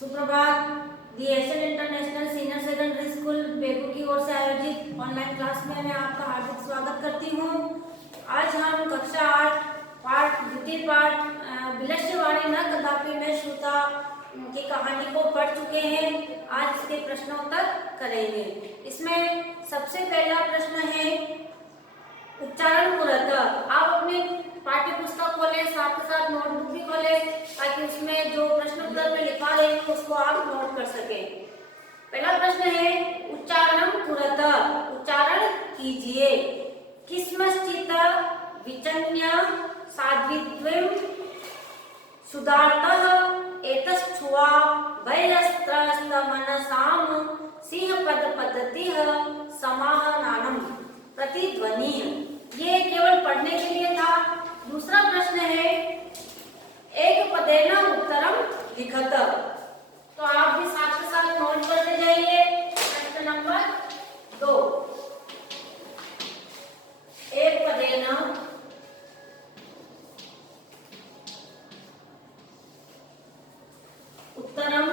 सुप्रभात। DSL international senior secondary school बेगू की ओर से आयोजित ऑनलाइन क्लास में मैं आपका हार्दिक स्वागत करती हूँ। आज हम कक्षा 8 पाठ द्वितीय पाठ विलस्यवाणी न कदापि न श्रुता की कहानी को पढ़ चुके हैं। आज इसके प्रश्नोत्तर करेंगे। इसमें सबसे पहला प्रश्न है उच्चारण कुरतः। आप अपने पाठ्य पुस्तक खोलें, साथ ही साथ नोटबुक भी खोलें ताकि उसमें जो प्रश्न उत्तर में लिखा है उसको आप नोट कर सकें। पहला प्रश्न है उच्चारण कुरतः, उच्चारण कीजिए। किस्मश्चित् विचन्य साध्वित्वं सुधार्तः एतच्छुआ भयस्त्रस्तमनसां सिंहपदपद्धतिः समाहनानम् प्रतिध्वनिः। ये केवल पढ़ने के लिए था। दूसरा प्रश्न है एक पदेन उत्तरम लिखत। तो आप भी साथ के साथ नोट करते जाइए। प्रश्न नंबर 2, एक पदेन उत्तरम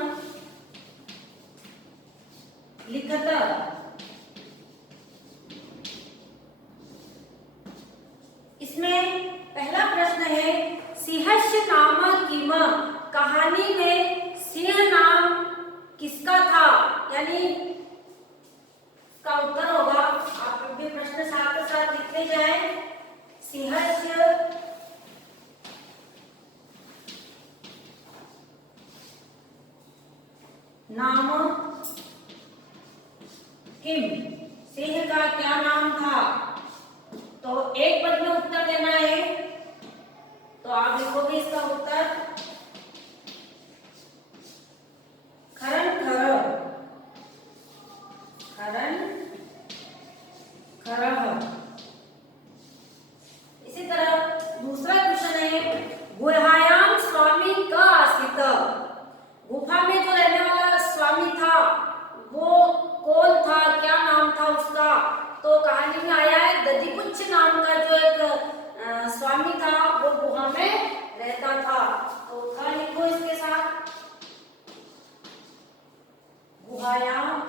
लिखत। इसमें पहला प्रश्न है सिंहस्य नाम किम। कहानी में सिंह नाम किसका था, यानी इसका उत्तर होगा। आप भी प्रश्न साथ के साथ लिखते जाएं। सिंहस्य नाम किम, सिंह का क्या नाम था। तो एक पद में उत्तर देना है। तो आप लिखोगे इसका उत्तर खरन खर, खरन खरह। इसी तरह दूसरा क्वेश्चन है गुहायाम स्वामी क आसित। गुफा में जो रहने वाला स्वामी था वो कौन था, क्या नाम था उसका। तो कहानी में आया है दधिपुच्छ नाम का जो एक स्वामी था वो गुहा में रहता था। तो ख लिखो इसके साथ। गुहायाम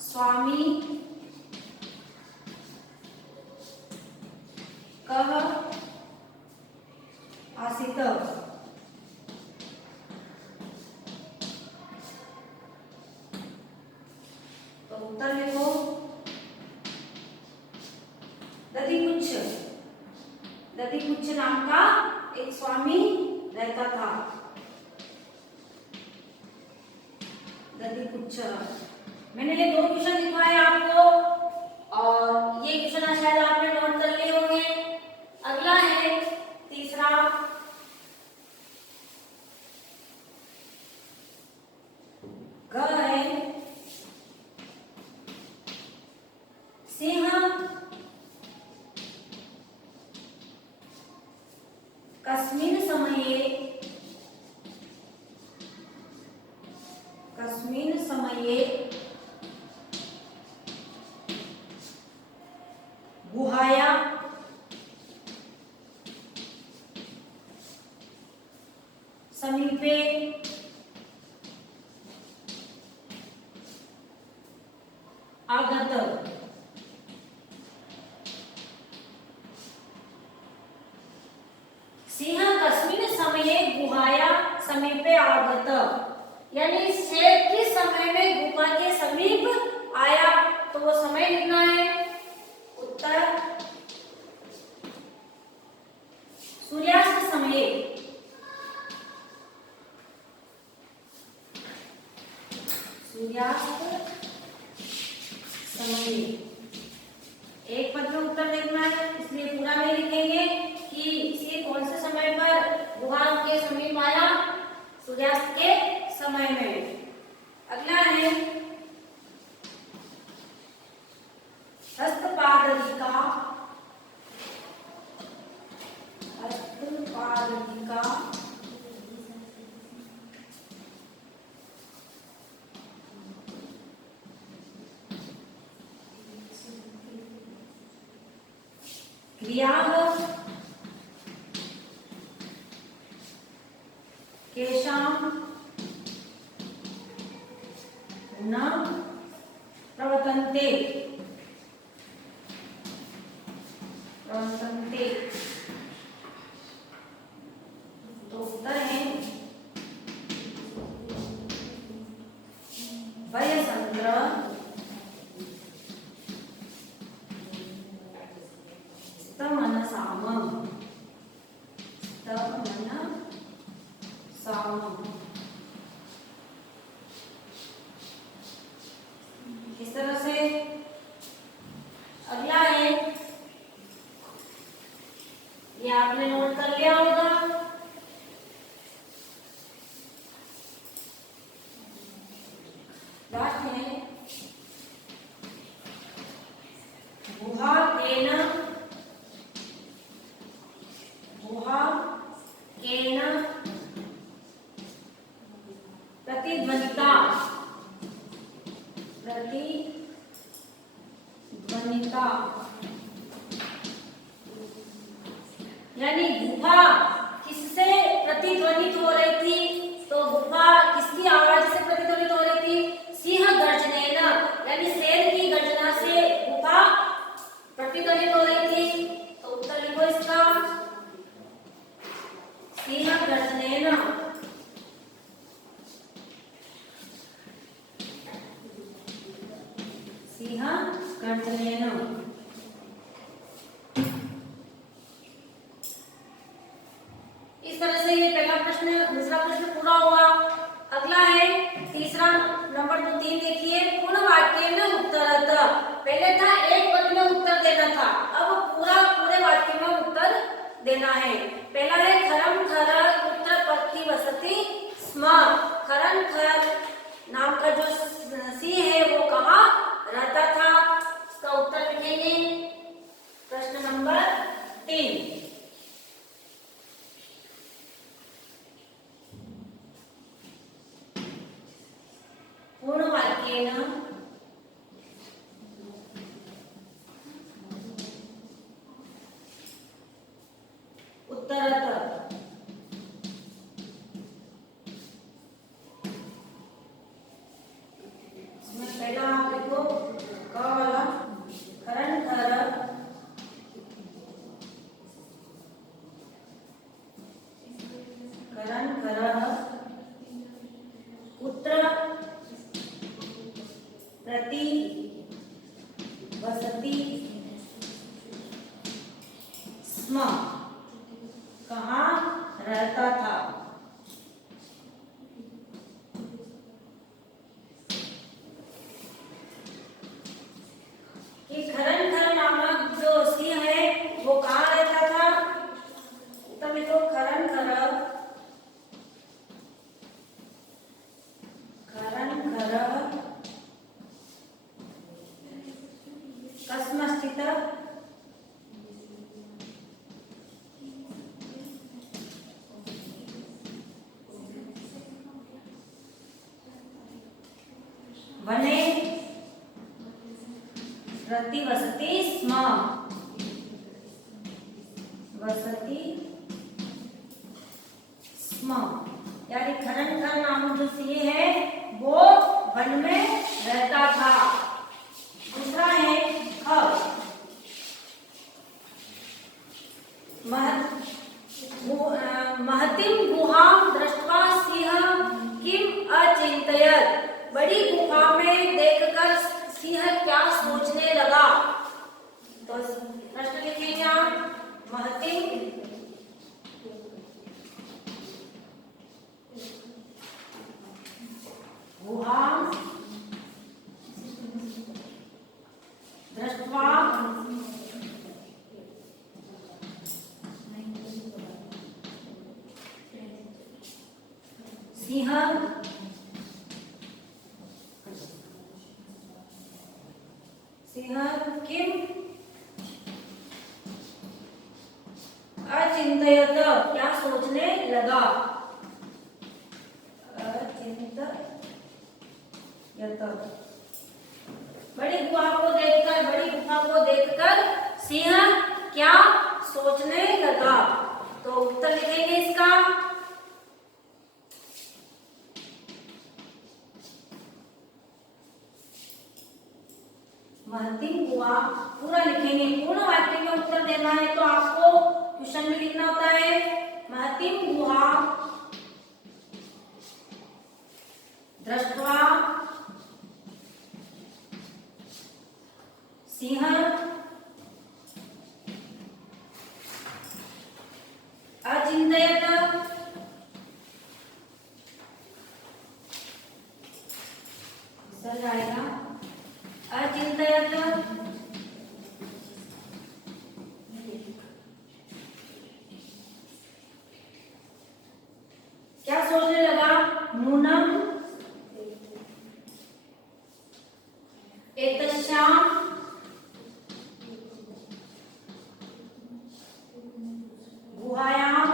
स्वामी कह आसित। तो उत्तर लिखो दधिपुच्छ। दधिपुच्छ नाम का एक स्वामी रहता था। दधिपुच्छ। मैंने ये 2 क्वेश्चन लिखवाए आपको और ये क्वेश्चन शायद आपने नोट कर लिए होंगे। अगला है तीसरा ग है सिंह कस्मिन् समये गुहाया समीपे आगत। सिंह कस्मिन् समये गुहाया समीपे आगत, यानी शेर किस समय में गुफा के समीप आया। तो वो समय लिखना है। उत्तर सूर्यास्त समय। सूर्यास्त समय। एक पद में उत्तर लिखना है, इसलिए पूरा नहीं लिखेंगे कि इसे कौन से समय पर गुहा के समीप आया। सूर्यास्त के समय में। अगला है हस्तपादलिका। हस्तपादलिका क्रिया केशां न प्रवर्तन्ते तो उत्तर है वयसंत्र स्तमनसामम्। इस तरह से अगला है, ये आपने नोट कर लिया होगा। लास्ट है गुहाकेन प्रतिध्वनिता यानी गुफा किससे प्रतिध्वनित हो रही थी? तो गुफा किसकी आवाज से प्रतिध्वनित हो रही थी? सिंह गर्जनेन, यानी शेर की गर्जना से गुफा प्रतिध्वनित हो रही थी। तो उत्तर लिखो इसका, सिंह गर्जनेन। सिंह गर्जनेन। इस तरह से ये पहला प्रश्न, दूसरा प्रश्न पूरा हुआ। अगला है तीसरा नंबर 3, देखिए पूर्ण वाक्य में उत्तरत। पहले था एक पद में उत्तर देना था, अब पूरे वाक्य में उत्तर देना है। पहला है खरम खर उत्तर पत्ती वसती स्म। खरम खर नाम का जो सिंह है वो कहाँ रहता था? इसका उत्तर लिखेंगे प्रश्न नंबर 3। पूर्ण वाक्येन उत्तरत। इसमें पहला आप लिखो क वाला, खरन खर पुत्र प्रति वसती स्म। कहाँ रहता था? कि खरन खर नामक जो सिंह है वो कहाँ रहता था? उत्तर लिखो खरन खर कस्म स्थित वने प्रतिवसति स्म। यानी खरन खर नामक जो सिंह है वो वन में रहता था। दूसरा है महतिम गुहां दृष्ट्वा सिंह किम अचिंतयत। बड़ी गुफा में देखकर सिंह क्या सोचने लगा? तो प्रश्न लिखेंगे आप, महतिम गुहां दृष्ट्वा सिंह किम अचिंतयत, क्या सोचने लगा? बड़ी गुफा को देखकर सिंह क्या सोचने लगा? तो उत्तर लिखेंगे इसका, हुआ पूरा लिखेंगे। पूर्ण वाक्य में उत्तर देना है तो आपको क्वेश्चन में लिखना होता है महतिम गुहा दृष्ट्वा सिंह अचिंतयत सर आएगा अचिंतयत क्या सोचने लगा नूनम एतस्याम गुहायाम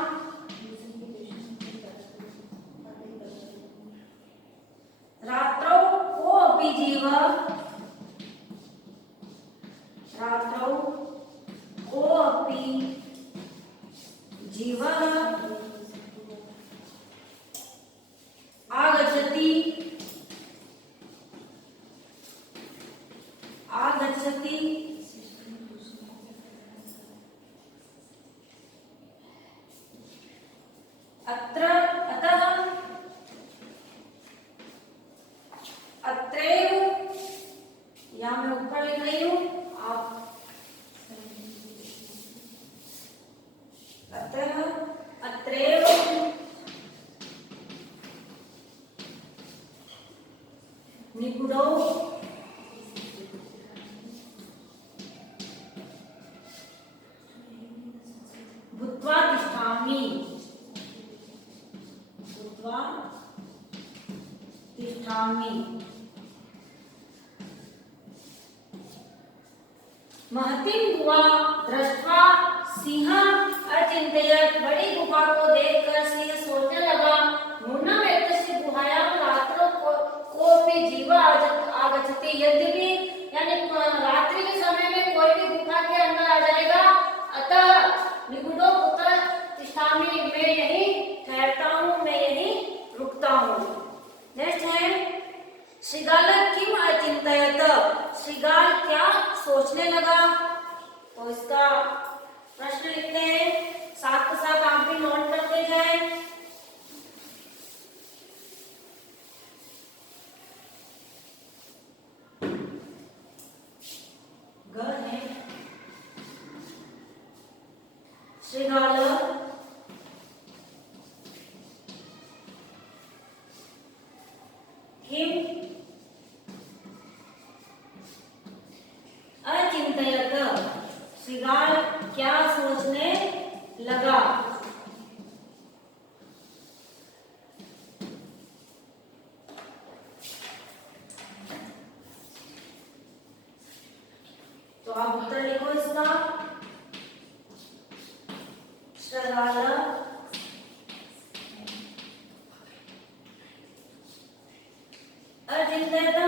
रात्रौ कोऽपि जीवः रात्रौ कोऽपि जीवः आगच्छति आगच्छति अत्र अतः अत्रैव यहाँ मैं ऊपर लिख रही हूँ आप अतः अत्रैव निगूढौ भूत्वा तिष्ठामि भूत्वा तिष्ठामि महतिम गुहा दृष्ट्वा सिंह अचिंतयत बड़ी गुफा को देखकर सिंह सोचने लगा नूनम एतस्य गुहायां रात्रौ कोऽपि जीवः आगच्छति यद्यपि यानी रात्रि के समय में कोई भी गुफा के अंदर आ जाएगा अतः निगूढौ पुत्र तिष्ठामि मैं यही ठहरता हूँ मैं यही रुकता हूँ। नेक्स्ट है श्रीगाल किम अचिंतयत श्रीगाल क्या सोचने लगा तो इसका प्रश्न लिखते हैं साथ के साथ आप भी नोट करते जाएं। ग है श्रीगाल किम अचिंतयत श्रीगाल क्या सोचने लगा तो आप उत्तर लिखो इसका श्रीगाल अचिंतयत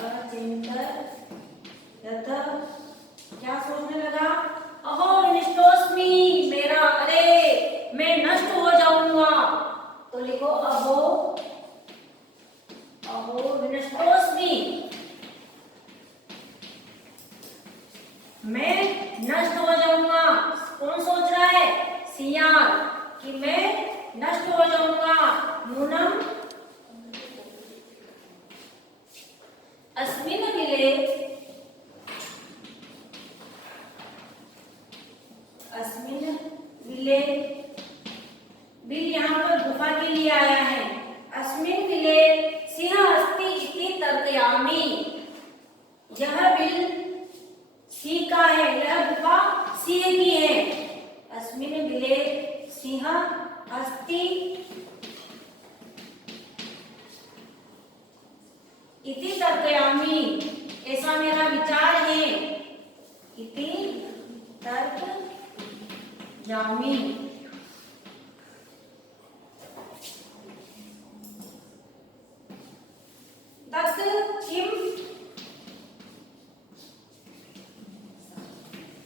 अचिंतयत क्या सोचने लगा अहो विनष्टोस्मि मेरा अरे मैं नष्ट हो जाऊंगा तो लिखो अहो अहो विनष्टोस्मि मैं नष्ट हो जाऊंगा। कौन सोच रहा है सियार कि मैं नष्ट हो जाऊंगा। नूनम अस्मिन् बिले अस्मिन् बिले बिल यहाँ पर गुफा के लिए आया है। अस्मिन् बिले सिंह अस्ति इति तर्कयामि यह बिल सिंह का है यह गुफा सिंह की है। अस्मिन् बिले सिंह अस्ति इति तर्कयामि ऐसा मेरा विचार है। इति तर्कयामि तत् किम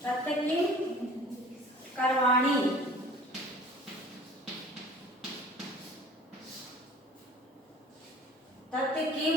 तत् किम करवाणी तत् किम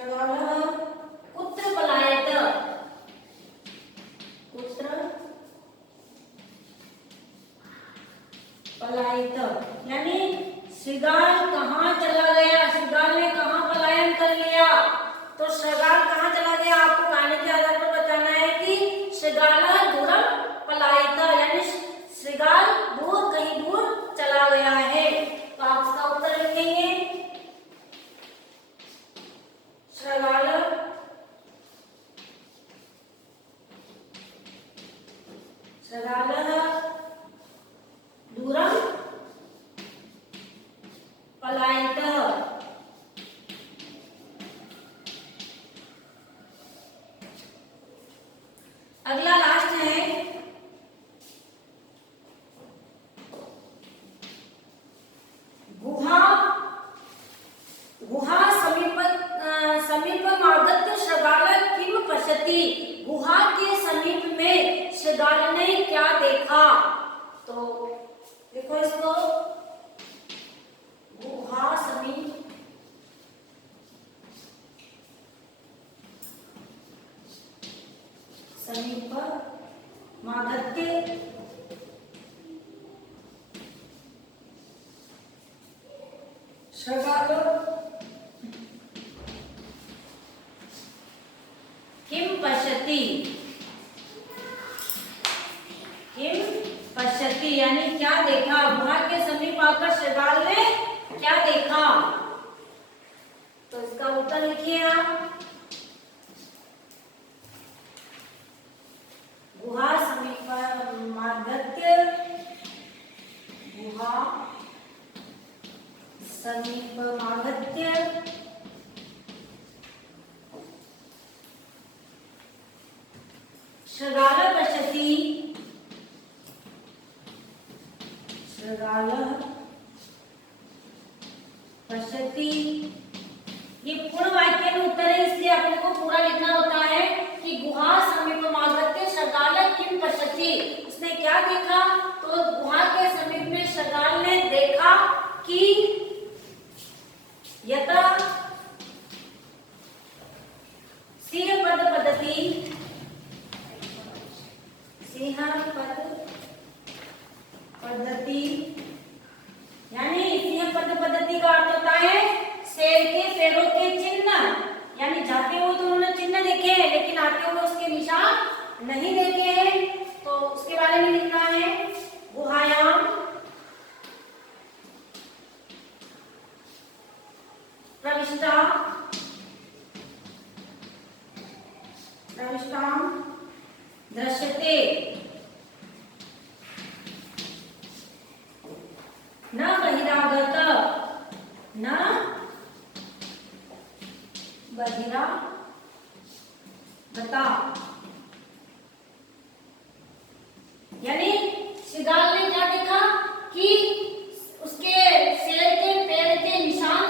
शृगालः कुत्र पलायत, कुत्र पलायित, यानी शृगाल कहाँ चला गया, शृगाल ने कहाँ पलायन कर लिया। तो शृगाल कहाँ चला गया आपको कहानी के आधार पर बताना है कि शृगालः दूरं पलायित, यानी शृगाल दूर कहीं दूर चला गया है। तो आप इसका उत्तर लिखेंगे शृगालः दूरं पलायितः। अगला लास्ट है गुहा समीपमागत्य शृगालः किम पश्यति, गुहा के समीप में शृगाल ने क्या देखा। तो देखो इसको, गुहा समीप मागत्य शृगाल किम पश्यति, यानी क्या देखा, गुहा के समीप आकर शृगाल ने क्या देखा। तो इसका उत्तर लिखिए आप, गुहा समीप मागत्य, गुहा समीप मागत्य शृगालः पश्यति, शृगालः पश्यति। ये पूर्ण वाक्य में उत्तर है, इसलिए अपने को पूरा लिखना होता है कि गुहा समीपमागत्य शृगालः किम पश्यति, उसने क्या देखा। तो गुहा के समीप में शृगाल ने देखा कि यथा सिंहपद पद्धति, यानी सिंहपद पद्धति का अर्थ होता है शेर के पैरों के चिन्ह, यानी जाते हुए तो उन्होंने चिन्ह देखे हैं लेकिन आते हुए उसके निशान नहीं देखे हैं। तो उसके बारे में लिखना है, गुहायाम प्रविष्टां दृश्यते न बहिरागत, न बहिरागता, यानी शृगाल ने क्या देखा कि उसके शेर के पैर के निशान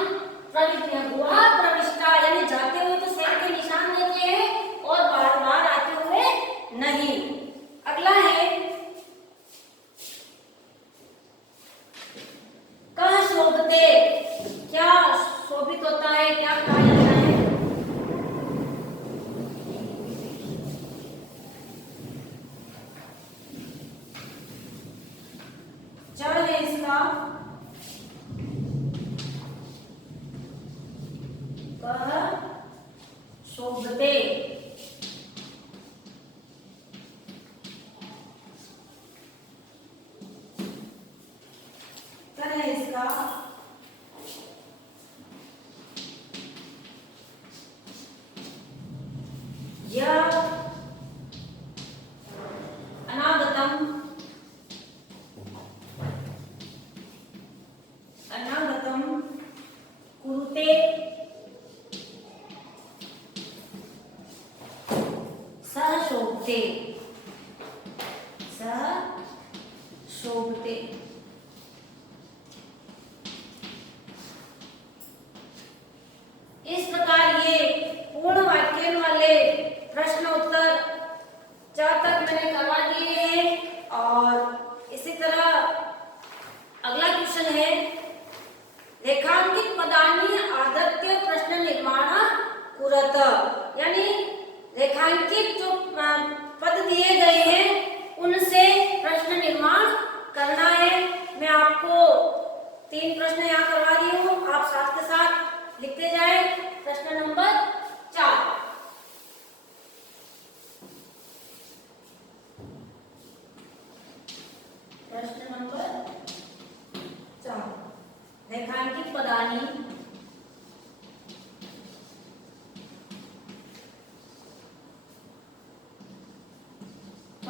गुहा प्रविष्टा, यानी जाते हुए तो शेर के निशान देखे हैं और बार बार आते हुए नहीं। अगला है कह शोभते, क्या शोभित होता है, क्या कहा जाता है। चल है इसका, कह शोभते। क्या है इसका, यह अनागतम, अनागतम कुरुते सह शोभते, सह शोभते। इस प्रकार ये पूर्ण वाक्य वाले प्रश्न उत्तर चार तक मैंने करवा दिए हैं। और इसी तरह अगला क्वेश्चन है रेखांकित पदानि आदत्य प्रश्न निर्माण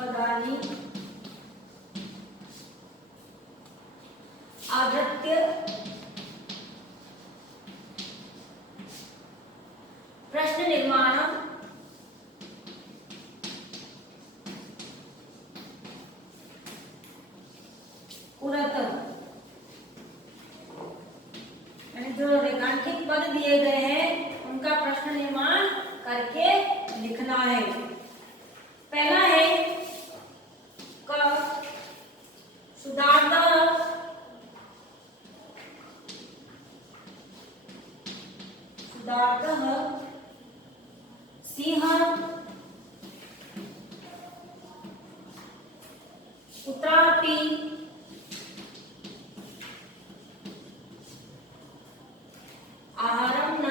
पदानि आवृत्य प्रश्न निर्माणं कुरुत। जो रेखांकित पद दिए गए हैं उनका प्रश्न निर्माण करके लिखना है। पहला है क सुधार्थ सिंह उत्तरापि आहारं न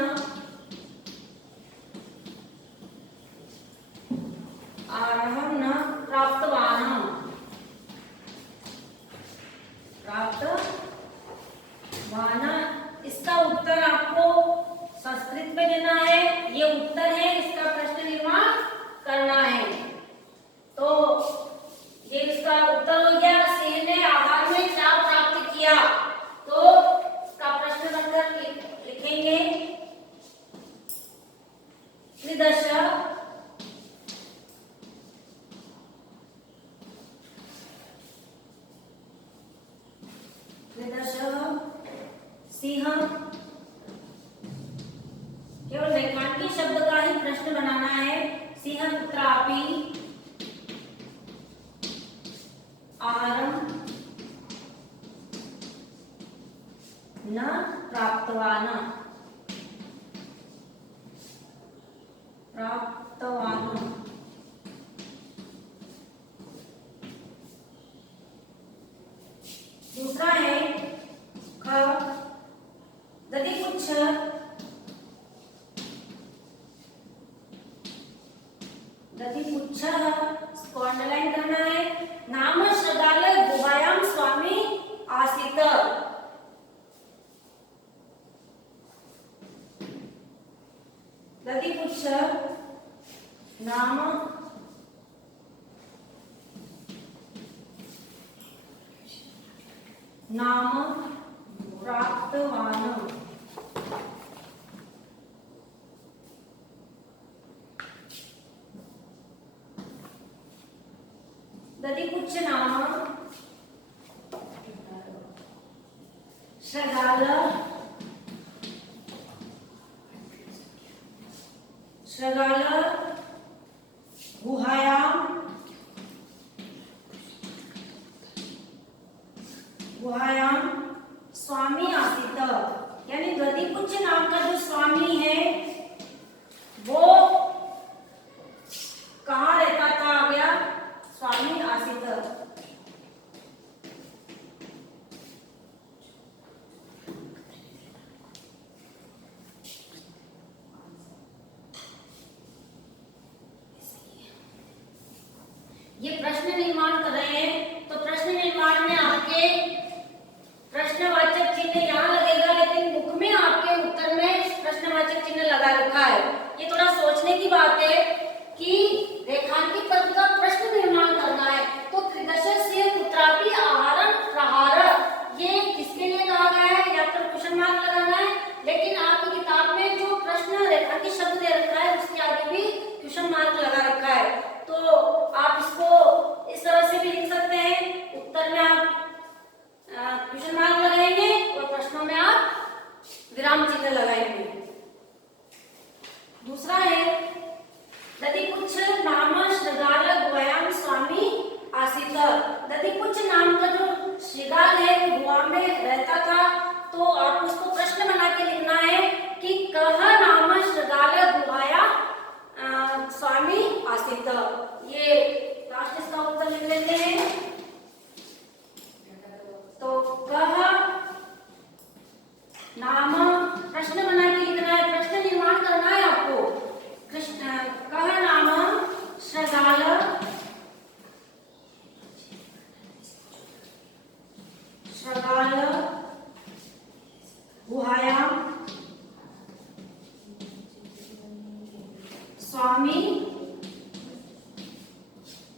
प्राप्तवान्। इसका उत्तर आपको संस्कृत में देना है। ये उत्तर है, इसका प्रश्न निर्माण करना है। तो ये इसका उत्तर हो गया, सिंह ने आहार में क्या प्राप्त किया। तो इसका प्रश्न बनकर लिखेंगे त्रिदश सिंह। केवल रेखांकित शब्द का ही प्रश्न बनाना है। सिंह कुत्रापि आहारं न प्राप्तवान्। दूसरा है ख दधिपुच्छ इसको अंडरलाइन करना है। नाम श्रद्धालय गुहायाम स्वामी आसीत। दधिपुच्छ नाम प्राप्तवान्। दधिपुच्छ नाम श्रगाल गुहायाम स्वामी आसीत। यानी दधिपुच्छ नाम का जो स्वामी है वो कहाँ रहता था, आ गया स्वामी आसीत। ये प्रश्न निर्माण कर रहे हैं, तो प्रश्न निर्माण में आपके प्रश्नवाचक चिन्ह यहाँ लगेगा, लेकिन बुक में आपके उत्तर में प्रश्नवाचक चिन्ह लगा रखा है। ये थोड़ा सोचने की बात है कि रेखांकित पद का प्रश्न निर्माण करना है। तो त्रिदश सिंह कुत्रापि आहारं प्रहार, ये किसके लिए कहा गया है, या फिर क्वेश्चन मार्क लगाना है। लेकिन आपकी किताब में जो प्रश्न रेखांकित शब्द दे रखा है उसके आगे भी क्वेश्चन मार्क लगा रखा है। तो आप इसको इस तरह से भी लिख सकते हैं। उत्तर में आप क्वेश्चन मार्क लगाएंगे और प्रश्नों में आप विराम चिन्ह लगाएंगे। दूसरा है दधिपुच्छ नाम श्रृगाल गुहायाम स्वामी आसीत। दधिपुच्छ नाम का जो श्रृगाल है वो गुहा में रहता था। तो आप उसको प्रश्न बना के लिखना है कि कह नाम श्रृगाल गुहाया स्वामी आसीत। ये लास्ट इसका उत्तर लिख लेते हैं। तो कह नाम प्रश्न बना के लिखना है, प्रश्न निर्माण करना है आपको। कह नाम श्रृगाल गुहायाम स्वामी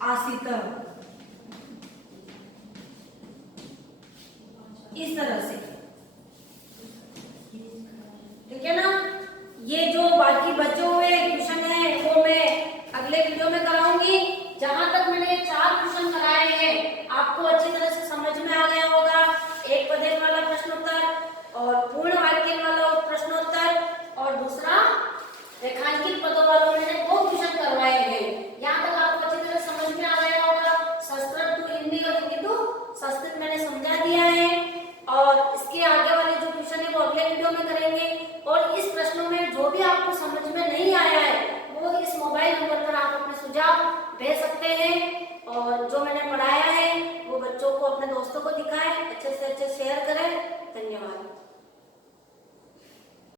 आसित, इस तरह से, ठीक है ना। ये जो बाकी बचे हुए क्वेश्चन है वो मैं अगले वीडियो में कराऊंगी। जहां तक मैंने 4 क्वेश्चन कराए हैं आपको अच्छी तरह से समझ में आ गया होगा। एक पदेन वाला प्रश्नोत्तर और पूर्ण वाक्य वाला प्रश्नोत्तर और दूसरा रेखांकित पदों वालों मैंने 2 क्वेश्चन करवाए हैं। यहाँ तक आपको अच्छी तरह समझ में आ गया होगा। संस्कृत टू हिंदी और हिंदी टू संस्कृत मैंने समझा दिया है और इसके आगे वाले जो क्वेश्चन है वो अगले वीडियो में करेंगे। और इस प्रश्नों में जो भी आपको समझ में नहीं आया है वो इस मोबाइल नंबर पर आप अपने सुझाव भेज सकते हैं।